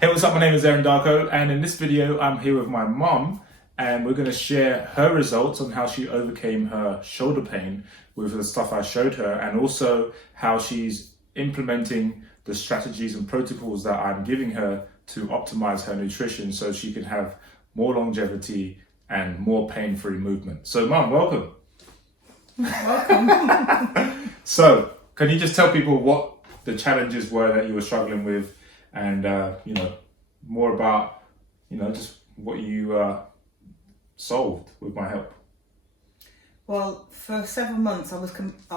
Hey, what's up? My name is Darko, and in this video I'm here with my mum, and we're going to share her results on how she overcame her shoulder pain with the stuff I showed her, and also how she's implementing the strategies and protocols that I'm giving her to optimize her nutrition so she can have more longevity and more pain-free movement. So mum, welcome. Welcome. So can you just tell people what the challenges were that you were struggling with, and more about just what you solved with my help? Well, for several months I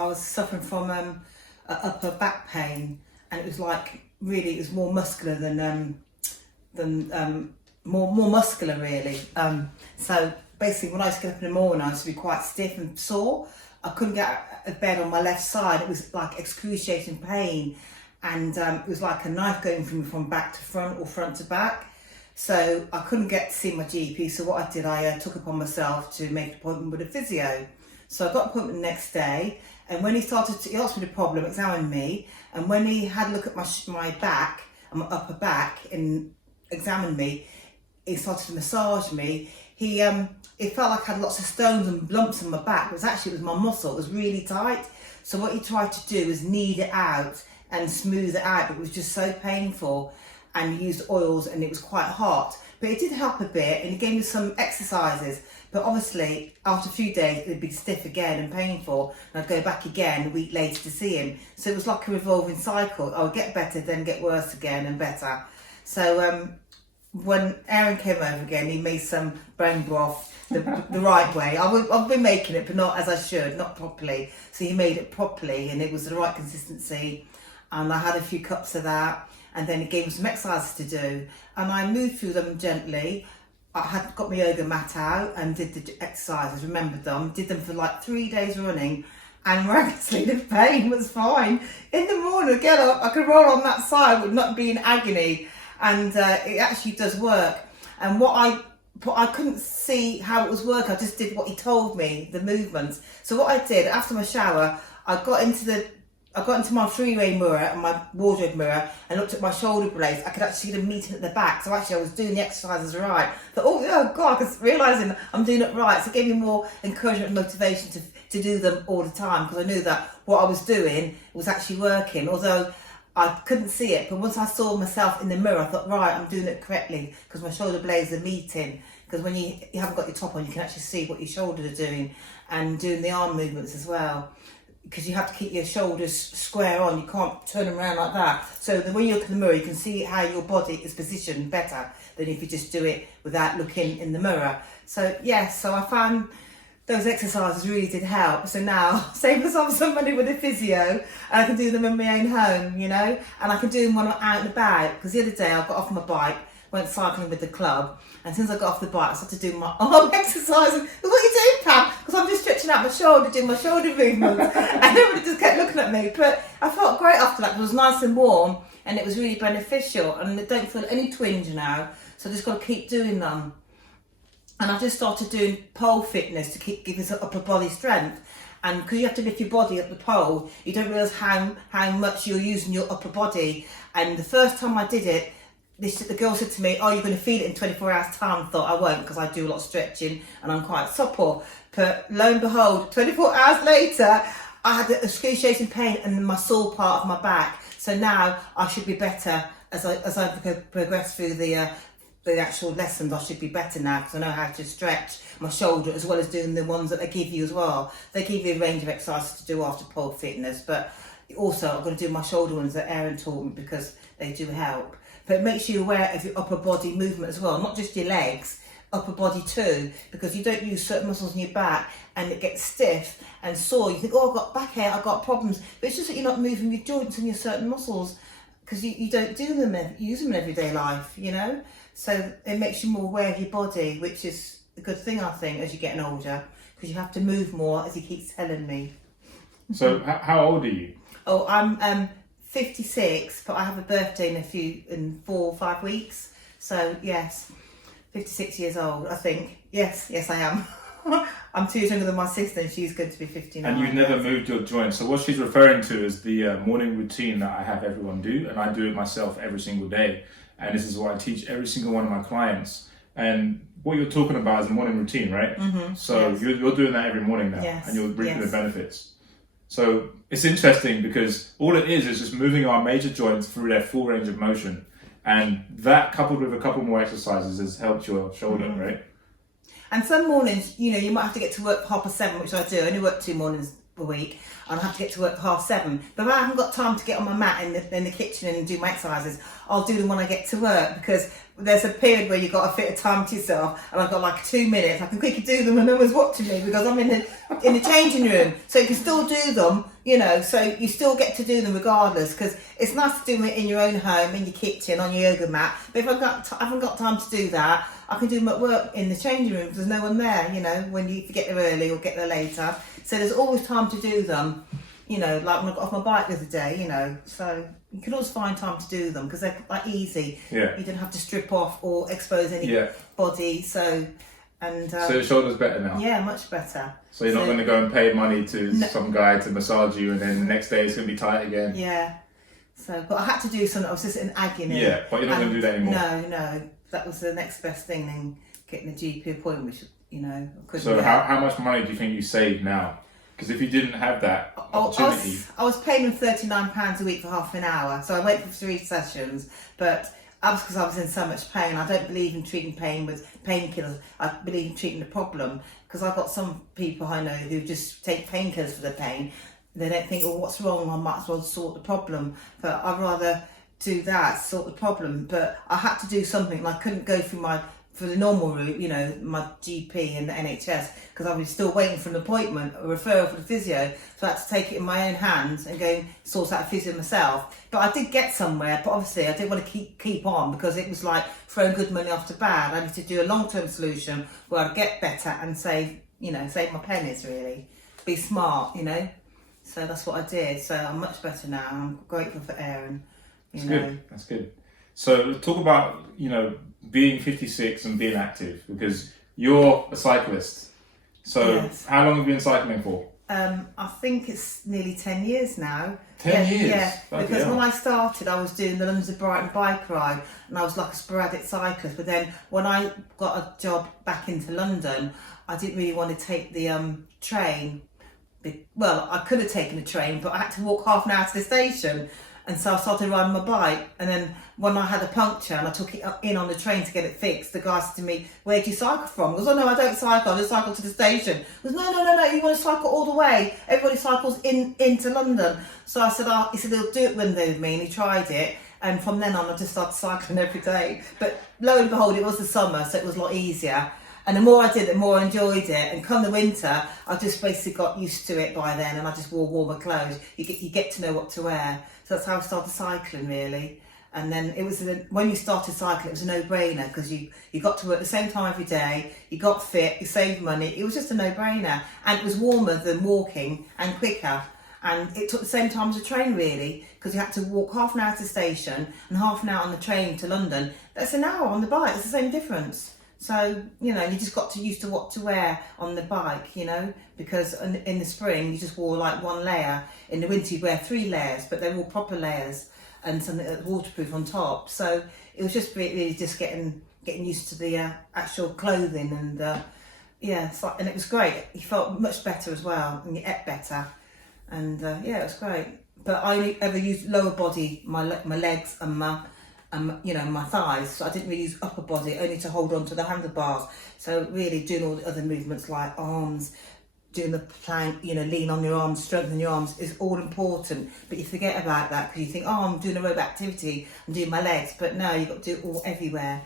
was suffering from upper back pain, and it was like really it was more muscular than more muscular really. So basically, when I used to get up in the morning, I used to be quite stiff and sore. I couldn't get out of bed on my left side. It was like excruciating pain. And it was like a knife going from back to front or front to back. So I couldn't get to see my GP. So what I did, I took upon myself to make an appointment with a physio. So I got an appointment the next day. And when he asked me the problem, examined me. And when he had a look at my back, my upper back, and examined me, he started to massage me. It felt like I had lots of stones and lumps in my back. It was my muscle. It was really tight. So what he tried to do was knead it out and smooth it out, but it was just so painful, and he used oils and it was quite hot, but it did help a bit, and he gave me some exercises, but obviously after a few days it'd be stiff again and painful, and I'd go back again a week later to see him. So it was like a revolving cycle. I would get better, then get worse again and better. So when Aaron came over again, he made some bone broth the right way. I've been making it, but not as I should, not properly. So he made it properly, and it was the right consistency. And I had a few cups of that, and then he gave me some exercises to do, and I moved through them gently. I had got my yoga mat out and did the exercises, remembered them, did them for like 3 days running, and miraculously the pain was fine. In the morning, I get up, I could roll on that side with not being agony, and it actually does work. And what I couldn't see how it was working, I just did what he told me, the movements. So what I did, after my shower, I got into my three-way mirror and my wardrobe mirror and looked at my shoulder blades. I could actually see them meeting at the back. So actually I was doing the exercises right. Thought, oh God, I was realising I'm doing it right. So it gave me more encouragement and motivation to do them all the time, because I knew that what I was doing was actually working, although I couldn't see it. But once I saw myself in the mirror, I thought, right, I'm doing it correctly, because my shoulder blades are meeting. Because when you haven't got your top on, you can actually see what your shoulders are doing, and doing the arm movements as well. Because you have to keep your shoulders square on, you can't turn them around like that. So that when you look in the mirror, you can see how your body is positioned better than if you just do it without looking in the mirror. So yes, so I found those exercises really did help. So now, same as I'm somebody with a physio, I can do them in my own home, and I can do them when I'm out and about. Because the other day I got off my bike, went cycling with the club, and since I got off the bike, I started to do my arm exercises. What are you doing, Pam? Because I'm just stretching out my shoulder, doing my shoulder movements. And everybody just kept looking at me. But I felt great after that. It was nice and warm, and it was really beneficial. And I don't feel any twinge now, so I just got to keep doing them. And I just started doing pole fitness to give us upper body strength. And because you have to lift your body up the pole, you don't realise how much you're using your upper body. And the first time I did it, the girl said to me, oh, you're going to feel it in 24 hours time. I thought I won't, because I do a lot of stretching and I'm quite supple. But lo and behold, 24 hours later, I had the excruciating pain in my sore part of my back. So now I should be better as I progress through the actual lessons. I should be better now, because I know how to stretch my shoulder, as well as doing the ones that they give you as well. They give you a range of exercises to do after pole fitness, but also I'm going to do my shoulder ones that Aaron taught me, because they do help. But it makes you aware of your upper body movement as well, not just your legs, upper body too, because you don't use certain muscles in your back and it gets stiff and sore. You think, oh, I've got backache, I've got problems. But it's just that you're not moving your joints and your certain muscles, because you don't use them in everyday life, So it makes you more aware of your body, which is a good thing, I think, as you're getting older, because you have to move more, as he keeps telling me. So how old are you? Oh, I'm 56, but I have a birthday in 4 or 5 weeks. So yes, 56 years old, I think. Yes, I am. I'm 2 years younger than my sister, and she's going to be 59. And you've never moved your joints. So what she's referring to is the morning routine that I have everyone do, and I do it myself every single day. and this is what I teach every single one of my clients. And what you're talking about is a morning routine, right? So yes. you're doing that every morning now, Yes. and you're reaping the Yes. benefits. So it's interesting because all it is just moving our major joints through their full range of motion. And that, coupled with a couple more exercises, has helped your shoulder, right? And some mornings, you know, you might have to get to work 7:30, which I do. I only work 2 mornings a week, and I have to get to work 7:30. But if I haven't got time to get on my mat in the kitchen and do my exercises, I'll do them when I get to work, because there's a period where you've got to fit a time to yourself, and I've got like 2 minutes. I can quickly do them when no one's watching me, because I'm in the changing room. So you can still do them, you know, so you still get to do them regardless, because it's nice to do them in your own home, in your kitchen, on your yoga mat. But if I haven't got time to do that, I can do them at work in the changing room, because there's no one there, you know, when you get there early or get there later. So there's always time to do them, you know, like when I got off my bike the other day, you know. So you can always find time to do them, because they're like easy. Yeah. You don't have to strip off or expose any body. So your shoulder's better now? Yeah, much better. So you're not going to go and pay money to some guy to massage you, and then the next day it's going to be tight again? Yeah. So, but I had to do something. I was just in agony. Yeah, but you're not going to do that anymore? No. That was the next best thing than getting a GP appointment, which, you know, I couldn't. So how much money do you think you save now? Because if you didn't have that opportunity... I was paying them £39 a week for half an hour. So I went for 3 sessions, but that was because I was in so much pain. I don't believe in treating pain with painkillers. I believe in treating the problem, because I've got some people I know who just take painkillers for the pain. They don't think, oh, what's wrong? I might as well sort the problem. But I'd rather do that, sort the problem. But I had to do something, and I couldn't go for the normal route, you know, my GP and the NHS, because I was still waiting for an appointment, a referral for the physio. So I had to take it in my own hands and go and sort out a physio myself. But I did get somewhere, but obviously I didn't want to keep on, because it was like throwing good money after bad. I needed to do a long-term solution where I'd get better and save my pennies, really. Be smart, you know. So that's what I did. So I'm much better now. I'm grateful for Aaron. That's good. So talk about, you know, being 56 and being active, because you're a cyclist. So yes. How long have you been cycling for? I think it's nearly 10 years now. 10 years? Yeah, because when I started, I was doing the London to Brighton bike ride, and I was like a sporadic cyclist. But then when I got a job back into London, I didn't really want to take the train. Well, I could have taken a train, but I had to walk half an hour to the station. And so I started riding my bike, and then when I had a puncture and I took it in on the train to get it fixed, the guy said to me, "Where do you cycle from?" I goes, "Oh no, I don't cycle, I just cycle to the station." He goes, No, you want to cycle all the way. Everybody cycles into London. So I said, he said he'll do it one day with me, and he tried it. And from then on, I just started cycling every day. But lo and behold, it was the summer, so it was a lot easier. And the more I did it, the more I enjoyed it. And come the winter, I just basically got used to it by then, and I just wore warmer clothes. You get to know what to wear. So that's how I started cycling, really. And then when you started cycling, it was a no-brainer, because you got to work the same time every day, you got fit, you saved money. It was just a no-brainer. And it was warmer than walking and quicker. And it took the same time as a train, really, because you had to walk half an hour to the station and half an hour on the train to London. That's an hour on the bike. It's the same difference. So, you know, you just got used to what to wear on the bike, you know, because in the spring you just wore like one layer. In the winter you wear 3 layers, but they're all proper layers, and something that's waterproof on top. So it was just really just getting used to the actual clothing, and and it was great. You felt much better as well, and you ate better, and it was great. But I only ever used lower body, my legs and my thighs. So I didn't really use upper body, only to hold on to the handlebars. So really doing all the other movements like arms, doing the plank, you know, lean on your arms, strengthen your arms is all important. But you forget about that, because you think, oh, I'm doing aerobic activity, I'm doing my legs. But no, you've got to do it all everywhere,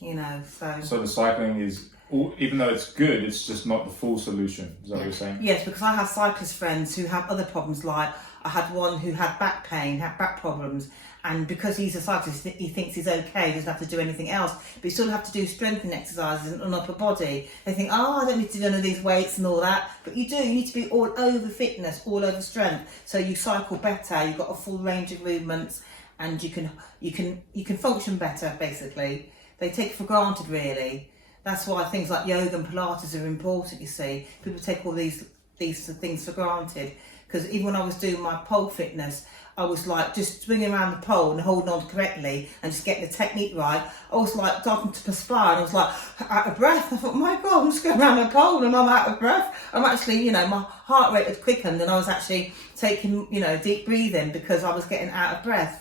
you know. So the cycling is, even though it's good, it's just not the full solution. Is that what you're saying? Yes, because I have cyclist friends who have other problems. Like I had one who had back pain, had back problems, and because he's a cyclist, he thinks he's okay, he doesn't have to do anything else, but you still have to do strengthening exercises on upper body. They think, I don't need to do none of these weights and all that, but you do. You need to be all over fitness, all over strength, so you cycle better, you've got a full range of movements, and you can function better, basically. They take it for granted, really. That's why things like yoga and Pilates are important, you see. People take all these things for granted. Because even when I was doing my pole fitness, I was like just swinging around the pole and holding on correctly and just getting the technique right. I was like starting to perspire and I was like out of breath. I thought, my God, I'm just going around the pole and I'm out of breath. I'm actually, my heart rate had quickened and I was actually taking, deep breathing because I was getting out of breath.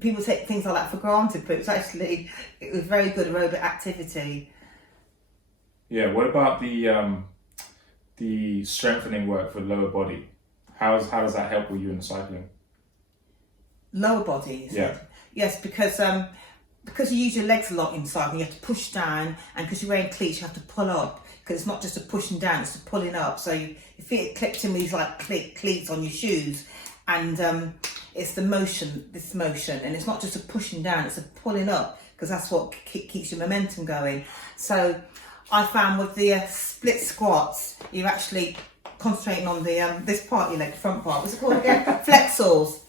People take things like that for granted, but it was very good aerobic activity. Yeah, what about the strengthening work for lower body? How does that help with you in the cycling? Lower body, yeah. Yes, because you use your legs a lot in cycling, you have to push down, and because you're wearing cleats, you have to pull up. Because it's not just a pushing down, it's a pulling up. So your feet are clipped in these like cleats on your shoes, and it's this motion, and it's not just a pushing down, it's a pulling up, because that's what keeps your momentum going. So I found with the split squats, you're actually concentrating on the this part, your leg, front part. What's it called again? Flexors.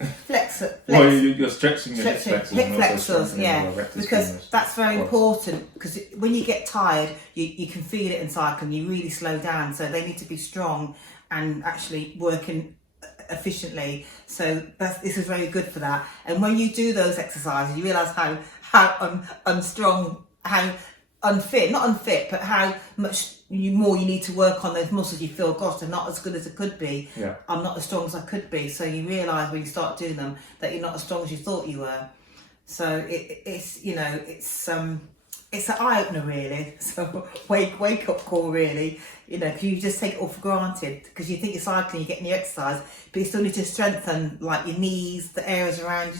Well, you're stretching your hip Hip flexors, yeah. Because femurs. that's very important. Because when you get tired, you can feel it in cycling. You really slow down, so they need to be strong and actually working efficiently. So this is very good for that. And when you do those exercises, you realise how unstrong, how not unfit, but how much more you need to work on those muscles. You feel, gosh, they're not as good as it could be. Yeah. I'm not as strong as I could be. So you realise when you start doing them that you're not as strong as you thought you were. So it's an eye opener really. So wake up call really. Because you just take it all for granted because you think you're cycling, you're getting your exercise, but you still need to strengthen like your knees, the areas around.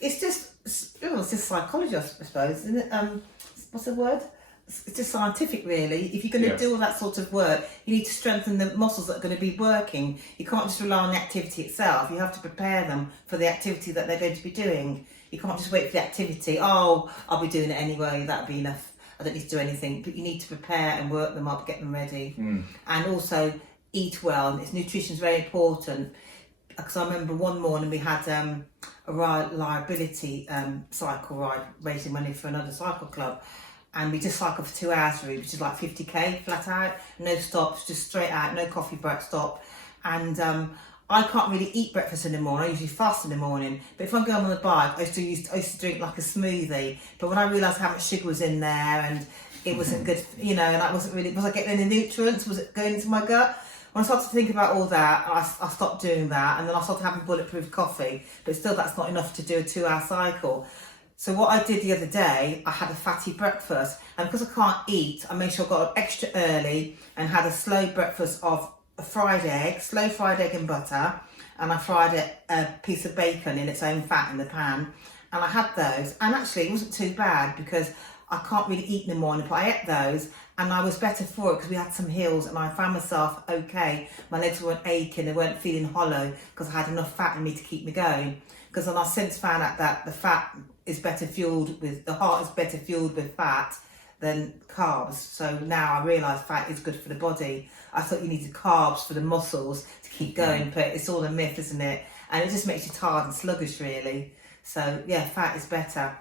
It's just psychology, I suppose, isn't it? What's the word? It's just scientific really. If you're going to do all that sort of work, you need to strengthen the muscles that are going to be working. You can't just rely on the activity itself. You have to prepare them for the activity that they're going to be doing. You can't just wait for the activity. Oh, I'll be doing it anyway, that'll be enough, I don't need to do anything. But you need to prepare and work them up, get them ready. And also eat well. Nutrition is very important. Because I remember one morning we had a liability cycle ride, raising money for another cycle club. And we just cycled for 2 hours, really, which is like 50k flat out, no stops, just straight out, no coffee break stop. And I can't really eat breakfast in the morning. I usually fast in the morning. But if I'm going on the bike, I used to drink like a smoothie. But when I realised how much sugar was in there and it wasn't good, and I wasn't really, was I getting any nutrients? Was it going into my gut? When I started to think about all that, I stopped doing that, and then I started having bulletproof coffee. But still, that's not enough to do a 2-hour cycle. So what I did the other day, I had a fatty breakfast, and because I can't eat, I made sure I got up extra early and had a slow breakfast of a slow fried egg and butter, and I fried a piece of bacon in its own fat in the pan, and I had those, and actually it wasn't too bad because I can't really eat in the morning, but I ate those, and I was better for it because we had some hills, and I found myself okay. My legs weren't aching, they weren't feeling hollow because I had enough fat in me to keep me going. Because then I since found out that the heart is better fueled with fat than carbs. So now I realise fat is good for the body. I thought you needed carbs for the muscles to keep going, but it's all a myth, isn't it? And it just makes you tired and sluggish, really. So yeah, fat is better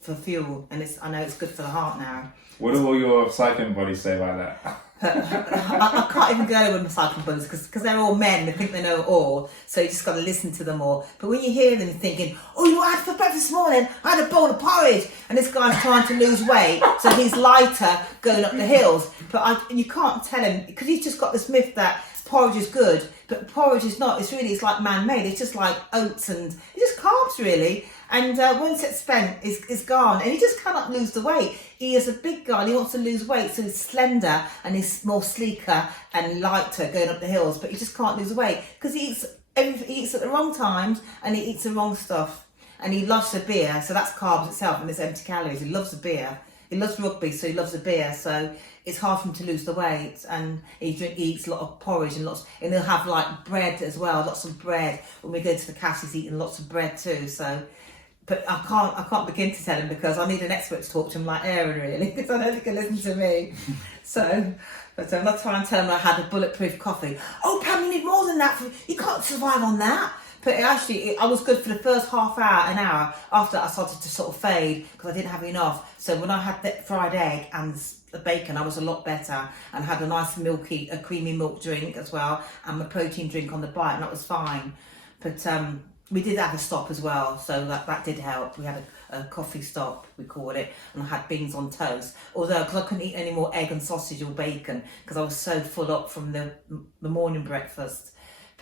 for fuel, and I know it's good for the heart now. What do all your cycling buddies say about that? I can't even go with my cycling buddies because they're all men. They think they know it all, so you just got to listen to them all. But when you hear them thinking, "Oh, you know what I had for breakfast this morning? I had a bowl of porridge," and this guy's trying to lose weight, so he's lighter going up the hills. But you can't tell him because he's just got this myth that porridge is good, but porridge is not. It's like man-made. It's just like oats and it's just carbs really. And once it's spent, it's gone, and he just cannot lose the weight. He is a big guy, and he wants to lose weight, so he's slender and he's more sleeker and lighter going up the hills. But he just can't lose weight because he eats at the wrong times and he eats the wrong stuff. And he loves a beer, so that's carbs itself, and it's empty calories. He loves a beer. He loves rugby, so he loves a beer. So it's hard for him to lose the weight, and he eats a lot of porridge and he'll have like bread as well, lots of bread. When we go to the cafe, he's eating lots of bread too. So. But I can't begin to tell him because I need an expert to talk to him like Aaron really, because I don't think he'll listen to me. But I'm not trying to tell him I had a bulletproof coffee. Oh, Pam, you need more than that. You can't survive on that. But I was good for the first half hour, an hour. After that, I started to sort of fade because I didn't have enough. So when I had the fried egg and the bacon, I was a lot better and had a nice creamy milk drink as well, and my protein drink on the bike, and that was fine. But we did have a stop as well, so that did help. We had a coffee stop, we call it, and I had beans on toast. Although, because I couldn't eat any more egg and sausage or bacon, because I was so full up from the morning breakfast.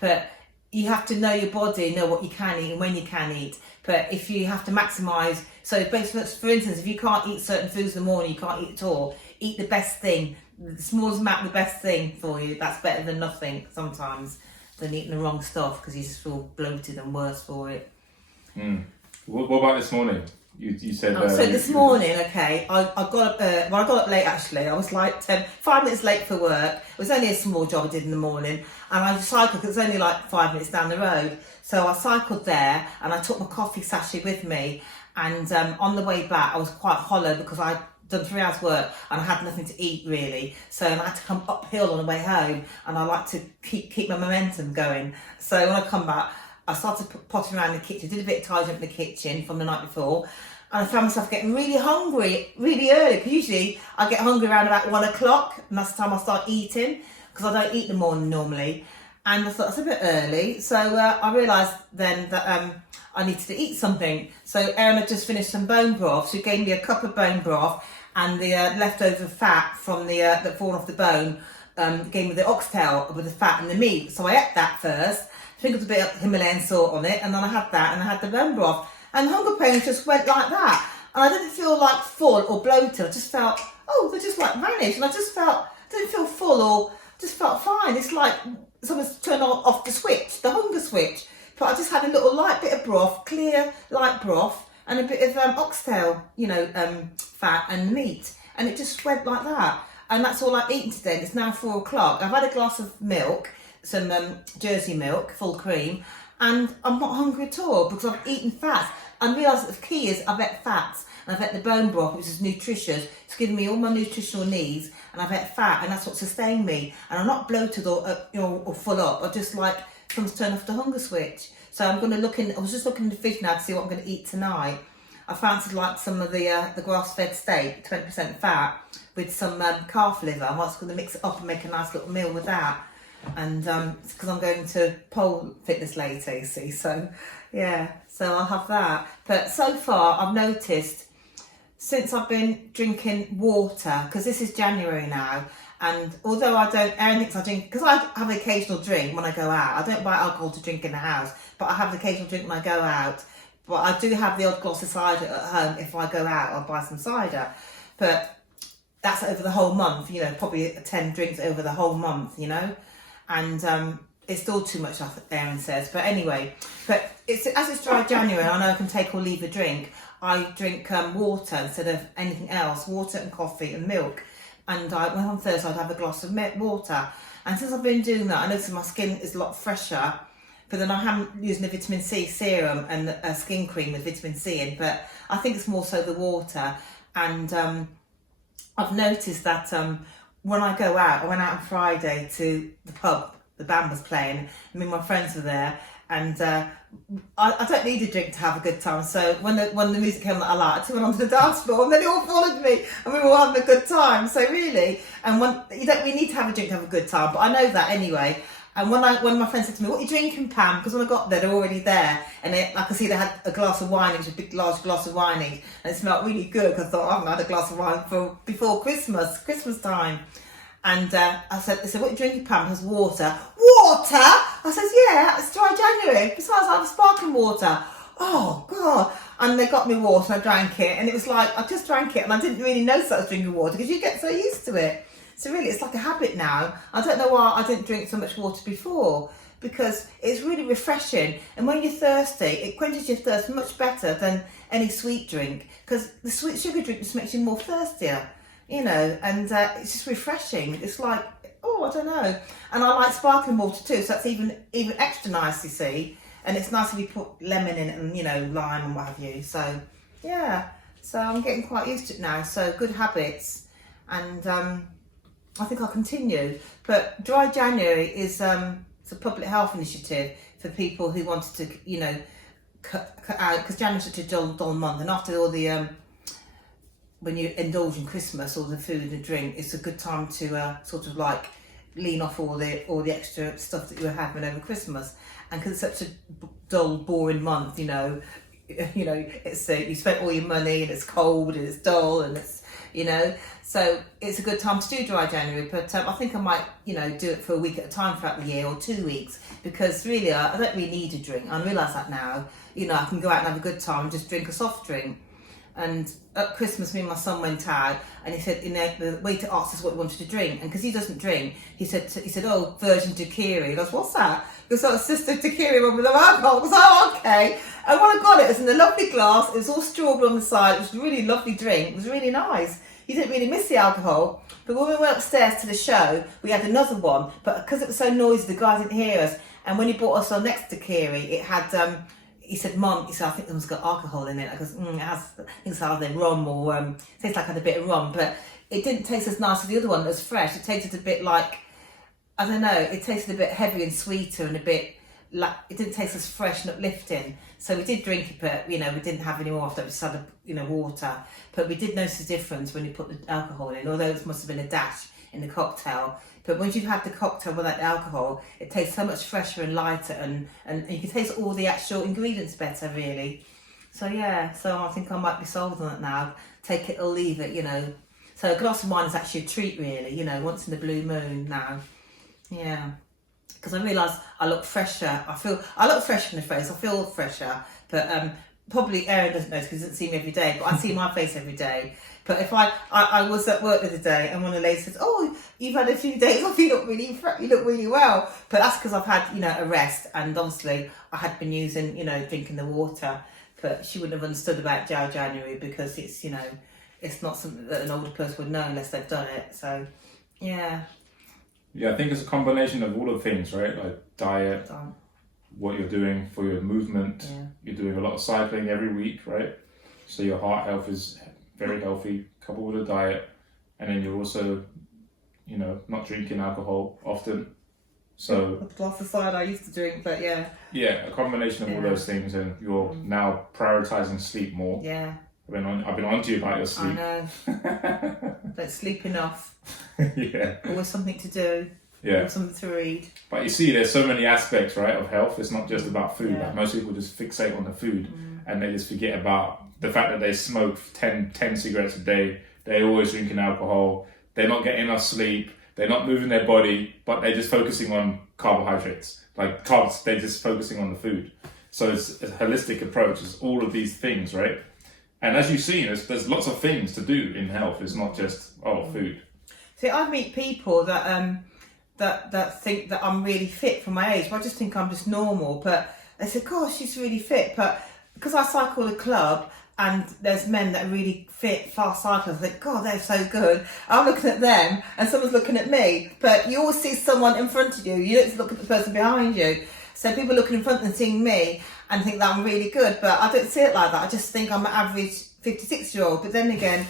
But you have to know your body, know what you can eat and when you can eat. But if you have to maximise, so basically, for instance, if you can't eat certain foods in the morning, you can't eat at all, eat the best thing. The smallest amount, the best thing for you. That's better than nothing sometimes, than eating the wrong stuff, because you just feel bloated and worse for it. What about this morning? You said... so this morning, okay, I got up, I got up late actually. I was like 5 minutes late for work. It was only a small job I did in the morning, and I cycled because it's only like 5 minutes down the road. So I cycled there, and I took my coffee sachet with me, and on the way back I was quite hollow because I'd done 3 hours work and I had nothing to eat really, so I had to come uphill on the way home, and I like to keep my momentum going. So when I come back, I started potting around the kitchen, did a bit of tidying up in the kitchen from the night before, and I found myself getting really hungry really early, because usually I get hungry around about 1 o'clock, and that's the time I start eating, because I don't eat in the morning normally. And I thought, that's a bit early, so I realised then that I needed to eat something. So Erin had just finished some bone broth, so she gave me a cup of bone broth, and the leftover fat from the that fallen off the bone gave me the oxtail with the fat and the meat. So I ate that first, sprinkled a bit of Himalayan salt on it, and then I had that, and I had the bone broth. And hunger pains just went like that. And I didn't feel like full or bloated. I just felt, they just like vanished. And I just didn't feel full, or just felt fine. It's like someone's turned off the switch, the hunger switch. But I just had a little light bit of broth, clear, light broth, and a bit of oxtail, fat and meat. And it just went like that. And that's all I've eaten today. It's now 4 o'clock. I've had a glass of milk, some Jersey milk, full cream, and I'm not hungry at all because I've eaten fats. And realised that the key is I've ate fats, and I've ate the bone broth, which is nutritious. It's giving me all my nutritional needs, and I've ate fat, and that's what sustained me. And I'm not bloated or full up. I just like someone's turned off the hunger switch. So I'm going to look in. I was just looking in the fridge now to see what I'm going to eat tonight. I fancied like some of the grass-fed steak, 20% fat, with some calf liver. I'm just going to mix it up and make a nice little meal with that. And it's because I'm going to pole fitness later, you see. So yeah, so I'll have that. But so far, I've noticed since I've been drinking water, because this is January now, and although Erin thinks I drink, because I have an occasional drink when I go out. I don't buy alcohol to drink in the house, but I have an occasional drink when I go out. But I do have the odd glass of cider at home. If I go out, I'll buy some cider. But that's over the whole month, probably 10 drinks over the whole month, and it's still too much, Erin says. But anyway, as it's dry January, I know I can take or leave a drink. I drink water instead of anything else, water and coffee and milk. And on Thursday I'd have a glass of water. And since I've been doing that, I notice my skin is a lot fresher. But then I haven't used the vitamin C serum and a skin cream with vitamin C in. But I think it's more so the water. And I've noticed that when I go out, I went out on Friday to the pub, the band was playing, and me and my friends were there, and I don't need a drink to have a good time. So when the music came that I liked, I went onto the dance floor, and then they all followed me, and we were all having a good time. So really, and you don't really need to have a drink to have a good time, but I know that anyway. And when my friend said to me, "What are you drinking, Pam?" Because when I got there, they're already there, and I could see they had a glass of wine, a big large glass of wine, and it smelled really good. Because I thought I haven't had a glass of wine before Christmas time. And I said, "What are you drinking, Pam?" It says, "Water." Water? I says, "Yeah, it's dry January. Besides, I have sparkling water." Oh God! And they got me water, and I drank it, and it was like I just drank it, and I didn't really notice I was drinking water because you get so used to it. So really, it's like a habit now. I don't know why I didn't drink so much water before, because it's really refreshing. And when you're thirsty, it quenches your thirst much better than any sweet drink, because the sweet sugar drink just makes you more thirstier, and it's just refreshing. It's like, I don't know. And I like sparkling water too, so that's even extra nice, you see. And it's nice if you put lemon in it and, lime and what have you. So, yeah. So I'm getting quite used to it now. So good habits. And I think I'll continue. But Dry January is it's a public health initiative for people who wanted to, cut out, because January's such a dull month. And after all the, when you indulge in Christmas, all the food and drink, it's a good time to sort of like lean off all the extra stuff that you were having over Christmas. And because it's such a dull, boring month, it's you spent all your money and it's cold and it's dull and it's, so it's a good time to do dry January. But I think I might, do it for a week at a time throughout the year, or 2 weeks, because really I don't really need a drink. I realise that now. I can go out and have a good time and just drink a soft drink. And at Christmas, me and my son went out, and he said, the waiter asked us what we wanted to drink, and because he doesn't drink, he said, oh, virgin daiquiri. I goes, what's that? He goes, oh, sister daiquiri, one with no alcohol. I was oh, okay. And when I got it was in a lovely glass. It was all strawberry on the side. It was a really lovely drink. It was really nice. He didn't really miss the alcohol. But when we went upstairs to the show, we had another one. But because it was so noisy, the guy didn't hear us. And when he brought us our next daiquiri, it had. He said, Mum, I think it's got alcohol in it. I goes, it has, I think it's either rum or, tastes like it had a bit of rum, but it didn't taste as nice as the other one that was fresh. It tasted a bit like, I don't know, it tasted a bit heavy and sweeter and a bit like, it didn't taste as fresh and uplifting. So we did drink it, but, we didn't have any more after it. We just had, water. But we did notice the difference when you put the alcohol in, although it must have been a dash in the cocktail. But once you've had the cocktail without the alcohol, it tastes so much fresher and lighter, and you can taste all the actual ingredients better, really. So yeah, so I think I might be sold on it now. Take it or leave it, So a glass of wine is actually a treat, really, once in the blue moon now. Yeah. Because I realise I look fresher. I look fresher in the face. I feel fresher. But probably Erin doesn't notice because he doesn't see me every day. But I see my face every day. But if I was at work the other day and one of the ladies says, oh, you've had a few days off, you look really well. But that's because I've had, a rest. And obviously I had been using, drinking the water. But she wouldn't have understood about dry January because it's, it's not something that an older person would know unless they've done it. So, yeah. Yeah, I think it's a combination of all of the things, right? Like diet, what you're doing for your movement. Yeah. You're doing a lot of cycling every week, right? So your heart health is very healthy, coupled with a diet. And then you're also, not drinking alcohol often. So a glass of cider I used to drink, but yeah. Yeah, a combination of all those things, and you're now prioritizing sleep more. Yeah. I've been on to you about your sleep. I know. Don't sleep enough. Yeah. Always something to do. Yeah. Always something to read. But you see, there's so many aspects, right, of health. It's not just about food. Yeah. Like most people just fixate on the food and they just forget about the fact that they smoke 10 cigarettes a day. They're always drinking alcohol. They're not getting enough sleep. They're not moving their body, but they're just focusing on carbohydrates. Like carbs, they're just focusing on the food. So it's a holistic approach. It's all of these things, right? And as you've seen, there's lots of things to do in health. It's not just, food. See, I meet people that that think that I'm really fit for my age, but I just think I'm just normal. But they say, gosh, she's really fit. But because I cycle a club and there's men that are really fit, fast cyclists, I think, God, they're so good. I'm looking at them and someone's looking at me. But you always see someone in front of you. You don't look at the person behind you. So people looking in front and seeing me and think that I'm really good. But I don't see it like that. I just think I'm an average 56-year-old. But then again,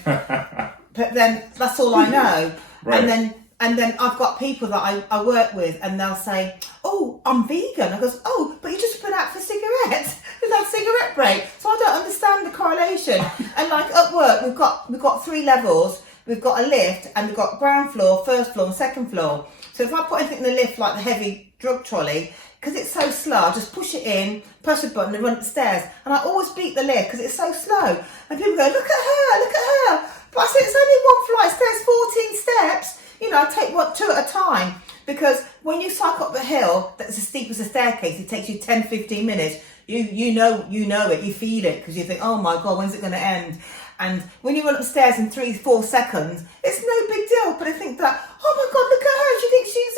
that's all I know. Right. And then I've got people that I work with and they'll say, oh, I'm vegan. I goes, oh, but you just put out for cigarettes. It's like cigarette break. So I don't understand the correlation. And like at work, we've got 3 levels. We've got a lift and we've got ground floor, first floor and second floor. So if I put anything in the lift, like the heavy drug trolley, because it's so slow, I just push it in, push a button and run up the stairs. And I always beat the lift because it's so slow. And people go, look at her. But I said, it's only 1 flight of stairs, 14 steps. I take 2 at a time, because when you cycle up the hill that's as steep as a staircase, it takes you 10-15 minutes. You know it, you feel it, because you think, oh my God, when's it going to end? And when you run upstairs in 3-4 seconds, it's no big deal. But I think that, oh my God, look at her, she thinks she's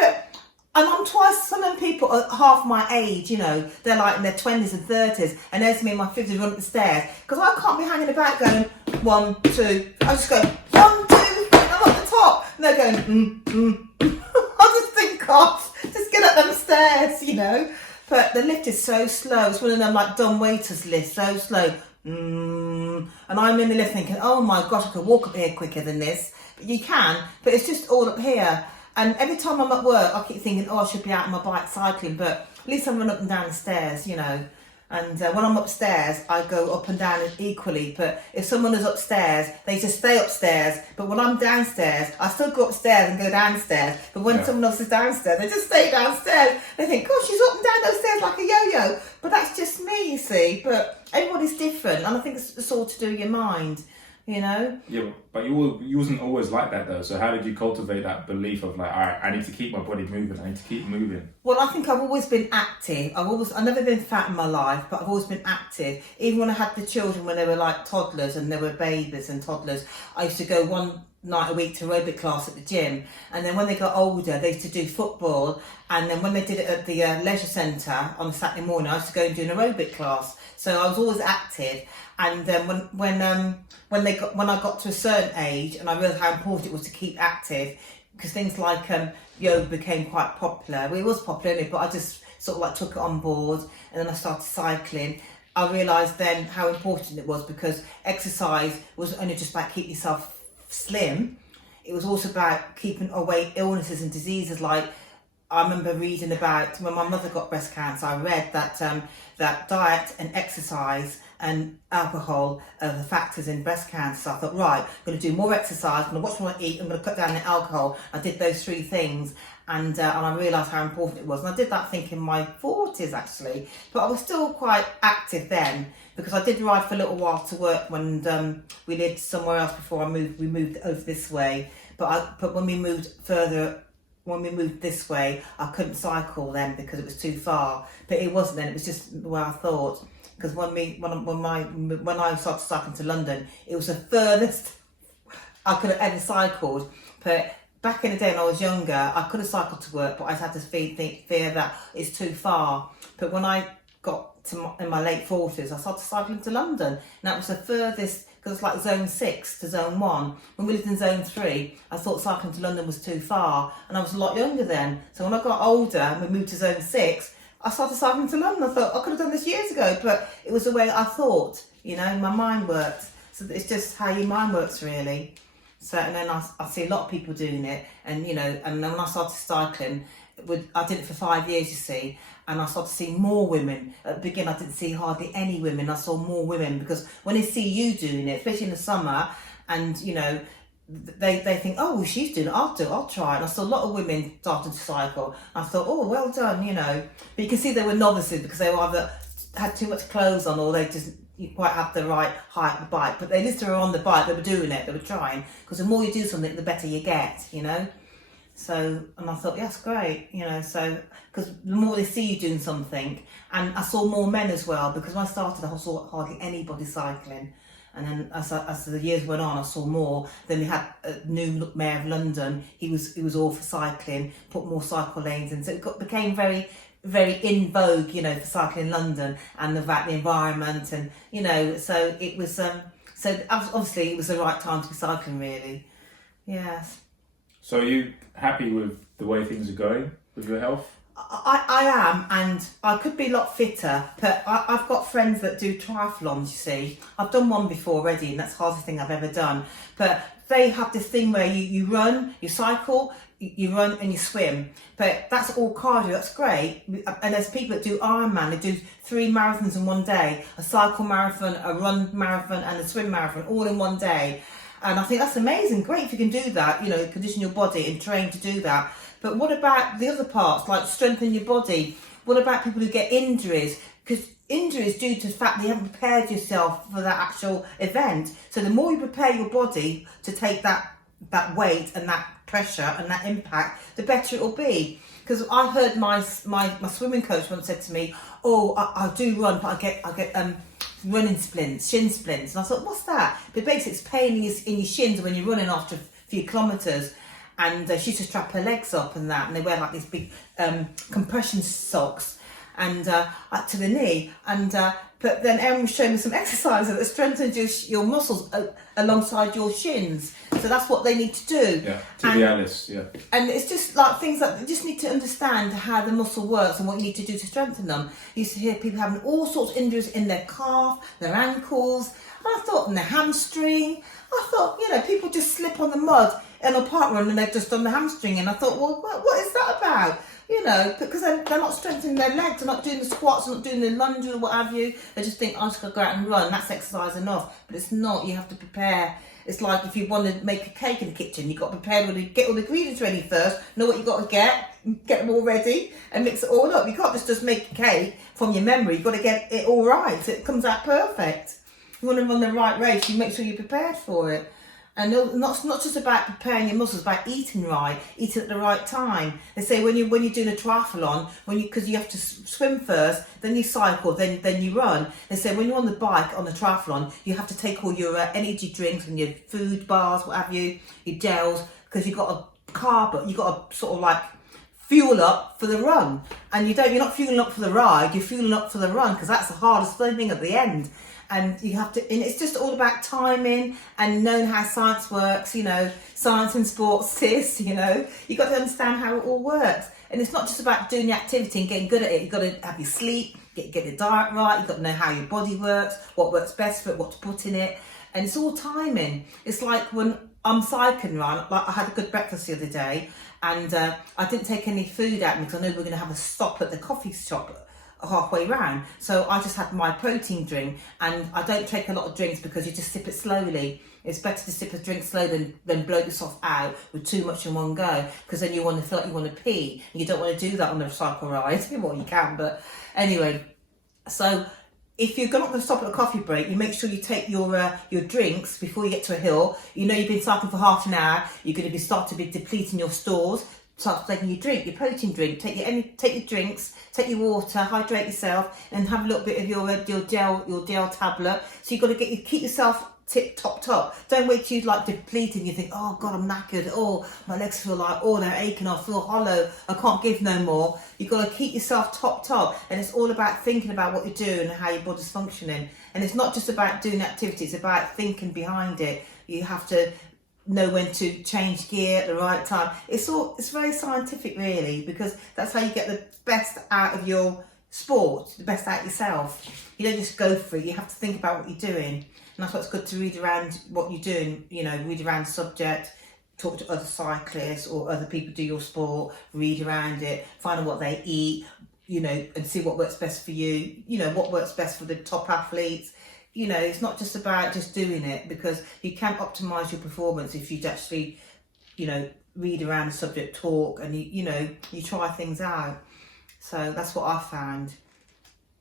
it. And I'm twice, some of them people are half my age, they're like in their 20s and 30s, and there's me in my 50s running up the stairs, because I can't be hanging about going 1, 2, I just go 1, 2, I'm at the top, and they're going, I just think, God, just get up them stairs, But the lift is so slow, it's one of them like dumb waiters lifts, so slow, and I'm in the lift thinking, oh my gosh, I could walk up here quicker than this, but you can, but it's just all up here. And every time I'm at work, I keep thinking, I should be out on my bike cycling, but at least I'm running up and down the stairs, And And when I'm upstairs, I go up and down equally. But if someone is upstairs, they just stay upstairs. But when I'm downstairs, I still go upstairs and go downstairs. But when someone else is downstairs, they just stay downstairs. They think, "God, she's up and down those stairs like a yo-yo." But that's just me, you see. But everybody's different, and I think it's all to do with your mind. You know? Yeah, but you wasn't always like that though. So how did you cultivate that belief of like, all right, I need to keep my body moving. I need to keep moving. Well, I think I've always been active. I've never been fat in my life, but I've always been active. Even when I had the children, when they were like toddlers and they were babies and toddlers, I used to go one night a week to aerobic class at the gym. And then when they got older, they used to do football. And then when they did it at the leisure centre on a Saturday morning, I used to go and do an aerobic class. So I was always active. And when I got to a certain age, and I realised how important it was to keep active, because things like yoga became quite popular. Well, it was popular, but I just sort of like took it on board, and then I started cycling. I realised then how important it was, because exercise was only just about keeping yourself slim. It was also about keeping away illnesses and diseases. Like, I remember reading about when my mother got breast cancer. I read that that diet and exercise and alcohol are the factors in breast cancer. So I thought, right, I'm going to do more exercise, I'm going to watch what I eat, I'm going to cut down the alcohol. I did those 3 things, and I realised how important it was. And I did that, I think, in my 40s actually, but I was still quite active then, because I did ride for a little while to work when we lived somewhere else before we moved over this way. But when we moved this way, I couldn't cycle then because it was too far. But it wasn't then; it was just the way I thought. Because when I started cycling to London, it was the furthest I could have ever cycled. But back in the day when I was younger, I could have cycled to work, but I had to fear that it's too far. But when I got in my late 40s, I started cycling to London, and that was the furthest. Because it's like zone 6 to zone 1. When we lived in zone 3, I thought cycling to London was too far, and I was a lot younger then. So when I got older and we moved to zone 6, I started cycling to London. I thought I could have done this years ago, but it was the way I thought, you know, my mind works. So it's just how your mind works, really. So, and then I see a lot of people doing it, and you know, and then when I started cycling, I did it for 5 years, you see, and I started seeing more women. At the beginning, I didn't see hardly any women. I saw more women, because when they see you doing it, especially in the summer, and you know, they think, oh, well, she's doing it, I'll try. And I saw a lot of women starting to cycle. I thought, oh, well done, you know. But you can see they were novices, because they were either had too much clothes on, or they just quite had the right height of the bike. But they literally were on the bike, they were doing it, they were trying, because the more you do something, the better you get, you know. So, and I thought, yeah, that's great, you know, so, because the more they see you doing something, and I saw more men as well, because when I started, I saw hardly anybody cycling, and then as the years went on, I saw more. Then we had a new mayor of London, he was all for cycling, put more cycle lanes in, so it became very, very in vogue, you know, for cycling in London, and about the environment, and, you know, so it was, so obviously it was the right time to be cycling, really, yes. So are you happy with the way things are going with your health? I am, and I could be a lot fitter, but I've got friends that do triathlons, you see. I've done one before already, and that's the hardest thing I've ever done. But they have this thing where you run, you cycle, you run and you swim. But that's all cardio, that's great. And there's people that do Ironman, they do 3 marathons in one day, a cycle marathon, a run marathon, and a swim marathon, all in one day. And I think that's amazing, great if you can do that, you know, condition your body and train to do that. But what about the other parts, like strengthen your body? What about people who get injuries? Because injuries due to the fact that you haven't prepared yourself for that actual event. So the more you prepare your body to take that weight and that pressure and that impact, the better it will be. Because I heard my swimming coach once said to me, oh, I do run, but I get running splints, shin splints. And I thought, what's that? But basically it's pain in your shins when you're running after a few kilometres. And she used to strap her legs up and that, and they wear like these big compression socks and up to the knee. And but then Erin was showing me some exercises that strengthens your muscles alongside your shins. So that's what they need to do. Yeah, tibialis, yeah. And it's just like things that you just need to understand how the muscle works and what you need to do to strengthen them. You used to hear people having all sorts of injuries in their calf, their ankles, and I thought in their hamstring. I thought, you know, people just slip on the mud in a park run and they've just done the hamstring, and I thought, well, what is that about? you know, because they're not strengthening their legs, they're not doing the squats, they're not doing the lunge or what have you. They just think, I just got to go out and run, that's exercise enough. But it's not, you have to prepare. It's like if you want to make a cake in the kitchen, you've got to prepare, get all the ingredients ready first, know what you've got to get them all ready and mix it all up. You can't just make a cake from your memory, you've got to get it all right so it comes out perfect. If you want to run the right race, you make sure you're prepared for it. And it's not just about preparing your muscles, it's about eating right, eating at the right time. They say when you're doing a triathlon, because you have to swim first, then you cycle, then you run. They say when you're on the bike on the triathlon, you have to take all your energy drinks and your food bars, what have you, your gels, because you've got to carb, you've got to sort of like fuel up for the run. And you're not fueling up for the ride, you're fueling up for the run, because that's the hardest thing at the end. And you have to, and it's just all about timing and knowing how science works, you know, science in sports, sis, you know, you've got to understand how it all works. And it's not just about doing the activity and getting good at it, you've got to have your sleep, get your diet right, you've got to know how your body works, what works best for it, what to put in it. And it's all timing. It's like when I'm cycling, right, like I had a good breakfast the other day and I didn't take any food out because I know we're going to have a stop at the coffee shop halfway round, so I just had my protein drink, and I don't take a lot of drinks because you just sip it slowly. It's better to sip a drink slowly than blow yourself out with too much in one go, because then you want to feel like you want to pee, and you don't want to do that on a cycle ride. Well, you can, but anyway. So if you're not going to stop at a coffee break, you make sure you take your drinks before you get to a hill. You know you've been cycling for half an hour, you're going to start to be depleting your stores. Start taking your drink, your protein drink, take your drinks, take your water, hydrate yourself, and have a little bit of your gel tablet. So you've got to keep yourself topped up. Don't wait till you like depleted and you think, oh God, I'm knackered, oh my legs feel like, oh they're aching, I feel hollow, I can't give no more. You've got to keep yourself topped up, and it's all about thinking about what you're doing and how your body's functioning. And it's not just about doing activity, it's about thinking behind it. You have to know when to change gear at the right time. It's very scientific really, because that's how you get the best out of your sport, the best out of yourself. You don't just go for it, you have to think about what you're doing. And that's why it's good to read around what you're doing, you know, read around the subject, talk to other cyclists or other people who do your sport, read around it, find out what they eat, you know, and see what works best for you, you know, what works best for the top athletes. You know, it's not just about just doing it, because you can optimise your performance if you actually, you know, read around the subject, talk, and you try things out. So that's what I found.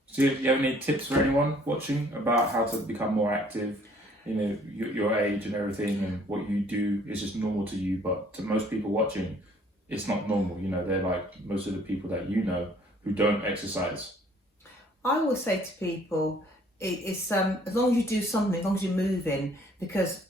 So you have any tips for anyone watching about how to become more active? You know, your age and everything, and what you do is just normal to you, but to most people watching, it's not normal. You know, they're like most of the people that you know who don't exercise. I always say to people, it's as long as you do something, as long as you're moving, because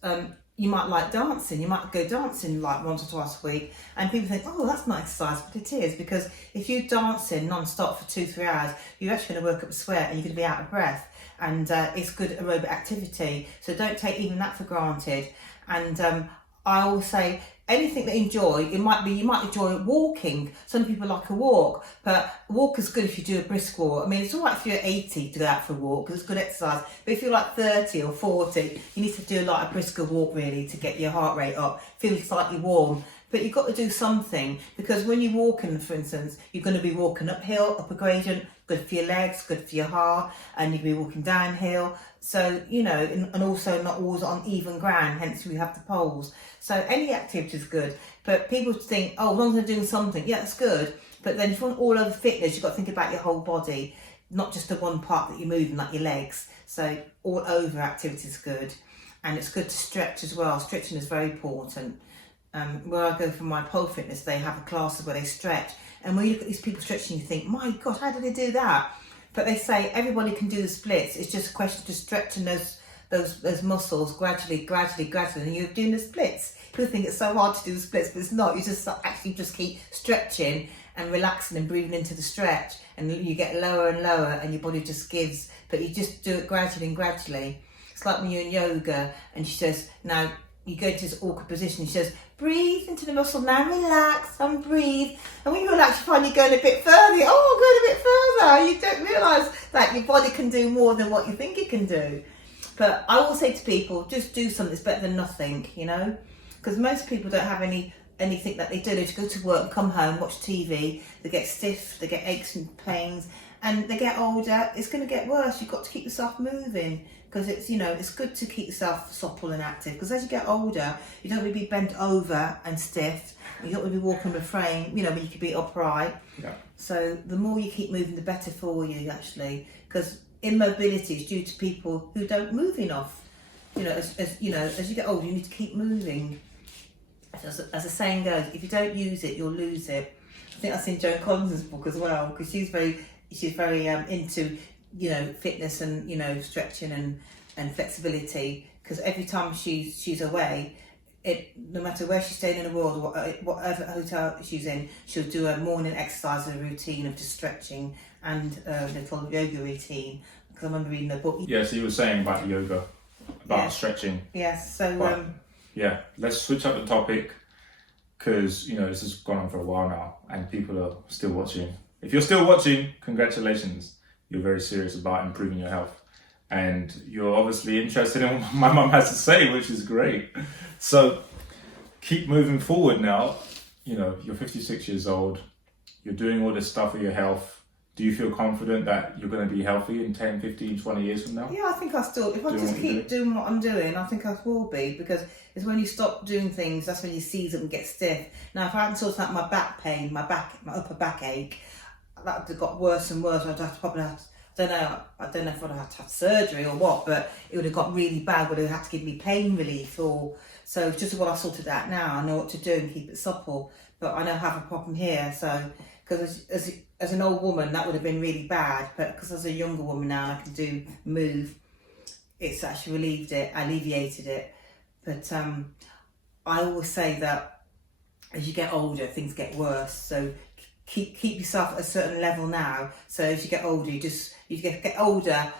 you might like dancing, you might go dancing like once or twice a week, and people think, oh, that's not exercise, but it is, because if you're dancing non-stop for 2-3 hours, you're actually going to work up a sweat and you're going to be out of breath, and it's good aerobic activity, so don't take even that for granted. And I always say, anything that you enjoy, you might enjoy walking. Some people like a walk, but a walk is good if you do a brisk walk. I mean, it's all right if you're 80 to go out for a walk because it's good exercise. But if you're like 30 or 40, you need to do like a brisker walk really to get your heart rate up, feel slightly warm. But you've got to do something, because when you're walking, for instance, you're going to be walking uphill, up a gradient, good for your legs, good for your heart, and you can be walking downhill. So, you know, and also not always on even ground, hence we have the poles. So any activity is good, but people think, oh, as long as I'm doing something, yeah, that's good. But then if you want all over fitness, you've got to think about your whole body, not just the one part that you're moving, like your legs. So all over activity is good. And it's good to stretch as well. Stretching is very important. Where I go for my pole fitness, they have a class where they stretch. And when you look at these people stretching, you think, my God, how do they do that? But they say everybody can do the splits. It's just a question of stretching those muscles gradually, and you're doing the splits. People think it's so hard to do the splits, but it's not. You just actually just keep stretching and relaxing and breathing into the stretch, and you get lower and lower, and your body just gives. But you just do it gradually. It's like when you're in yoga, and she says, now you go into this awkward position. She says, breathe into the muscle, now relax and breathe. And when you relax, you find you're going a bit further. Oh, going a bit further. You don't realise that your body can do more than what you think it can do. But I will say to people, just do something that's better than nothing, you know? Because most people don't have any anything that they do. They just go to work, come home, watch TV, they get stiff, they get aches and pains, and they get older, it's going to get worse. You've got to keep yourself moving, because it's, you know, it's good to keep yourself supple and active, because as you get older, you don't want to be bent over and stiff, you don't want to be walking with a frame, you know, but you could be upright. Yeah. So the more you keep moving, the better for you, actually, because immobility is due to people who don't move enough. You know, as you know, as you get older, you need to keep moving. As the saying goes, if you don't use it, you'll lose it. I think that's in Joan Collins's book as well, because she's very into, you know, fitness and, you know, stretching and flexibility. Because every time she's away, no matter where she's staying in the world, whatever hotel she's in, she'll do a morning exercise and a routine of just stretching and a little yoga routine. Because I remember reading a book. Yeah, so you were saying about yoga, about stretching. Yes, so yeah, let's switch up the topic, because, you know, this has gone on for a while now and people are still watching. If you're still watching, congratulations. You're very serious about improving your health. And you're obviously interested in what my mum has to say, which is great. So keep moving forward now. You know, you're 56 years old. You're doing all this stuff with your health. Do you feel confident that you're going to be healthy in 10, 15, 20 years from now? Yeah, I think I still, if I just keep doing what I'm doing, I think I will be, because it's when you stop doing things, that's when you seize up and get stiff. Now, if I hadn't sorted out my back pain, my upper backache, that would have got worse and worse. I'd have to probably have, I don't know if I'd have to have surgery or what, but it would have got really bad, would have had to give me pain relief or, so just what I've sorted out now, I know what to do and keep it supple, but I know I have a problem here, so, because as an old woman, that would have been really bad, but because as a younger woman now and I can move, it's actually alleviated it. But I always say that as you get older, things get worse. So keep yourself at a certain level now. So as you get older, you get older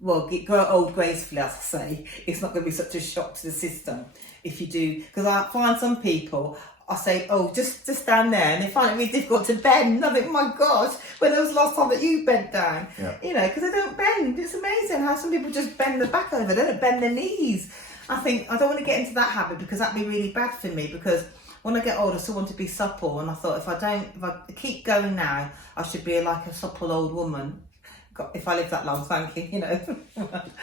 grow old gracefully, as I say. It's not going to be such a shock to the system if you do. Because I find some people, I say, oh, just stand there, and they find it really difficult to bend. I think, my God, when was the last time that you bent down? Yeah. You know, because they don't bend. It's amazing how some people just bend their back over. They don't bend their knees. I think I don't want to get into that habit, because that'd be really bad for me, because when I get older, I still want to be supple, and I thought if I keep going now, I should be like a supple old woman. If I live that long, thank you, you know.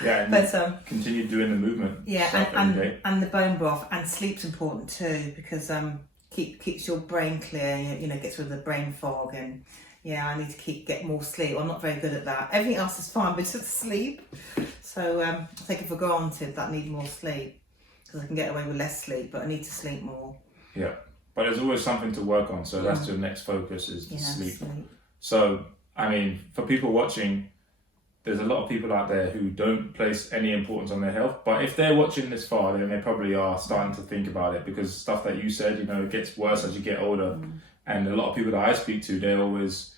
Yeah, but continue doing the movement. Yeah, and the bone broth, and sleep's important too, because keeps your brain clear, you know, gets rid of the brain fog, and yeah, I need to get more sleep. I'm not very good at that. Everything else is fine, but just sleep. So I take it for granted that I need more sleep, because I can get away with less sleep, but I need to sleep more. Yeah, but there's always something to work on, so that's your next focus, is to sleep. So, I mean, for people watching, there's a lot of people out there who don't place any importance on their health, but if they're watching this far, then they probably are starting to think about it, because stuff that you said, you know, it gets worse as you get older. And a lot of people that I speak to, they're always,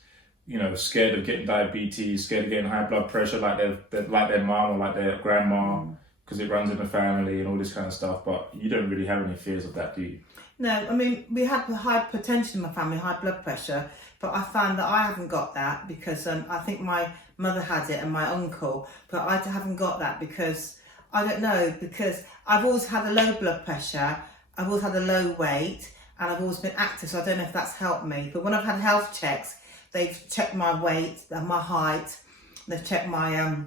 you know, scared of getting diabetes, scared of getting high blood pressure like their mom or like their grandma, because it runs in the family and all this kind of stuff. But you don't really have any fears of that, do you? No, I mean, we had hypertension in my family, high blood pressure, but I found that I haven't got that, because I think my mother had it and my uncle, but I haven't got that, because I don't know, because I've always had a low blood pressure, I've always had a low weight, and I've always been active, so I don't know if that's helped me. But when I've had health checks, they've checked my weight, my height, they've checked my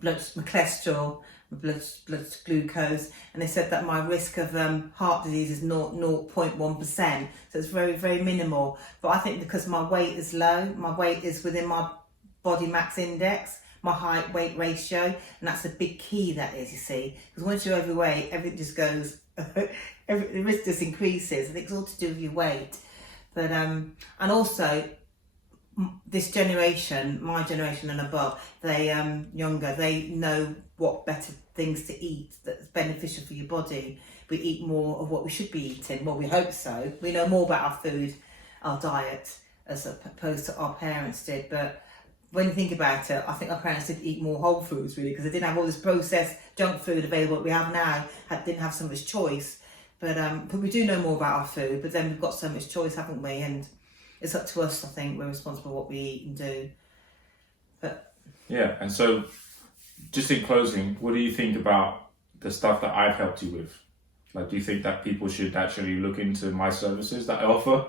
my cholesterol, my blood glucose, and they said that my risk of heart disease is 0.1%, so it's very, very minimal. But I think because my weight is low, my weight is within my body mass index, my height weight ratio, and that's a big key, that is, you see, because once you're overweight, everything just goes, the risk just increases. I think it's all to do with your weight. But and also, this generation, my generation and above, they younger, they know what better things to eat that's beneficial for your body. We eat more of what we should be eating. Well, we hope so. We know more about our food, our diet, as opposed to our parents did. But when you think about it, I think our parents did eat more whole foods, really, because they didn't have all this processed junk food available that we have now. Didn't have so much choice. But we do know more about our food. But then we've got so much choice, haven't we? And it's up to us, I think. We're responsible for what we eat and do. But yeah, and so just in closing, what do you think about the stuff that I've helped you with? Like, do you think that people should actually look into my services that I offer?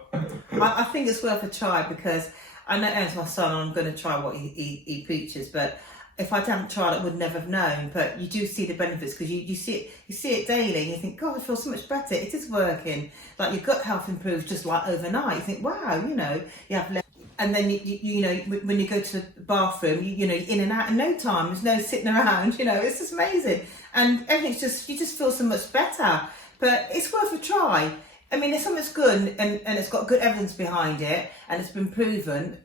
I think it's worth a try, because I know as my son, I'm going to try what he preaches, but if I hadn't tried, I would never have known. But you do see the benefits, because you see it daily, and you think, God, I feel so much better. It is working. Like, your gut health improves just like overnight. You think, wow, you know, you have less. And then you know, when you go to the bathroom, you know, in and out in no time. There's no sitting around. You know, it's just amazing, and everything's just, you just feel so much better. But it's worth a try. I mean, if something's good and it's got good evidence behind it and it's been proven,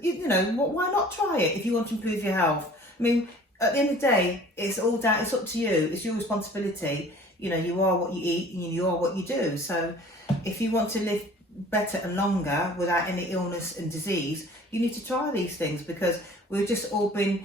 you know, why not try it if you want to improve your health? I mean, at the end of the day, it's up to you. It's your responsibility. You know, you are what you eat and you are what you do. So if you want to live better and longer without any illness and disease, you need to try these things, because we've just all been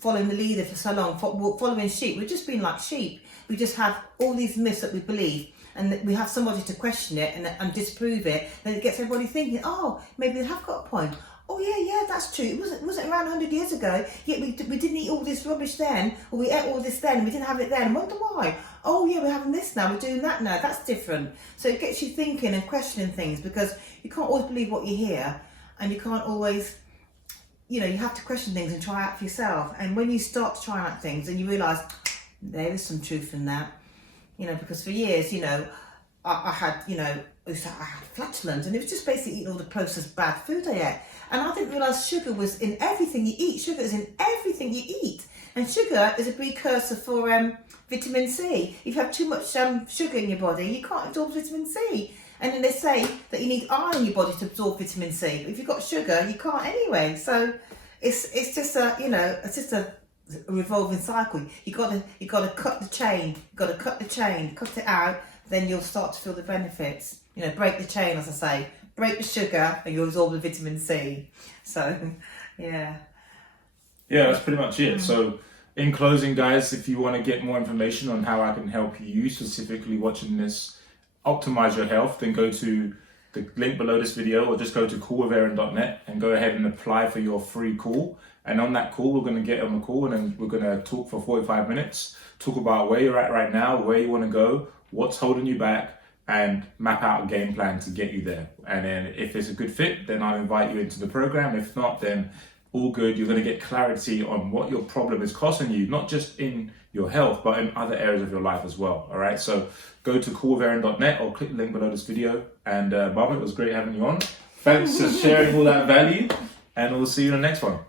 following the leader for so long, following sheep. We've just been like sheep. We just have all these myths that we believe, and we have somebody to question it and disprove it. Then it gets everybody thinking, oh, maybe they have got a point. Oh yeah, that's true. It wasn't around 100 years ago. Yet we didn't eat all this rubbish then, or we ate all this then, and we didn't have it then. I wonder why. Oh yeah, we're having this now. We're doing that now. That's different. So it gets you thinking and questioning things, because you can't always believe what you hear, and you can't always, you know, you have to question things and try out for yourself. And when you start to try out things, and you realise there is some truth in that, you know, because for years, you know, I had, you know, I had flatulence, and it was just basically eating all the processed bad food I ate. And I didn't realise sugar was in everything you eat. Sugar is in everything you eat. And sugar is a precursor for vitamin C. If you have too much sugar in your body, you can't absorb vitamin C. And then they say that you need iron in your body to absorb vitamin C. But if you've got sugar, you can't anyway. So it's just a, you know, it's just a revolving cycle. You gotta cut the chain. You gotta cut the chain, cut it out. Then you'll start to feel the benefits. You know, break the chain, as I say. Break the sugar, and you'll absorb the vitamin C. So, yeah. Yeah, that's pretty much it. So, in closing, guys, if you want to get more information on how I can help you, specifically watching this, optimize your health, then go to the link below this video, or just go to cultivate.net and go ahead and apply for your free call. And on that call, we're going to get on the call, and then we're going to talk for 45 minutes, talk about where you're at right now, where you want to go, what's holding you back, and map out a game plan to get you there. And then if it's a good fit, then I'll invite you into the program. If not, then all good. You're going to get clarity on what your problem is costing you, not just in your health, but in other areas of your life as well. All right, so go to cultivate.net or click the link below this video. And Mum, it was great having you on. Thanks for sharing all that value, and we'll see you in the next one.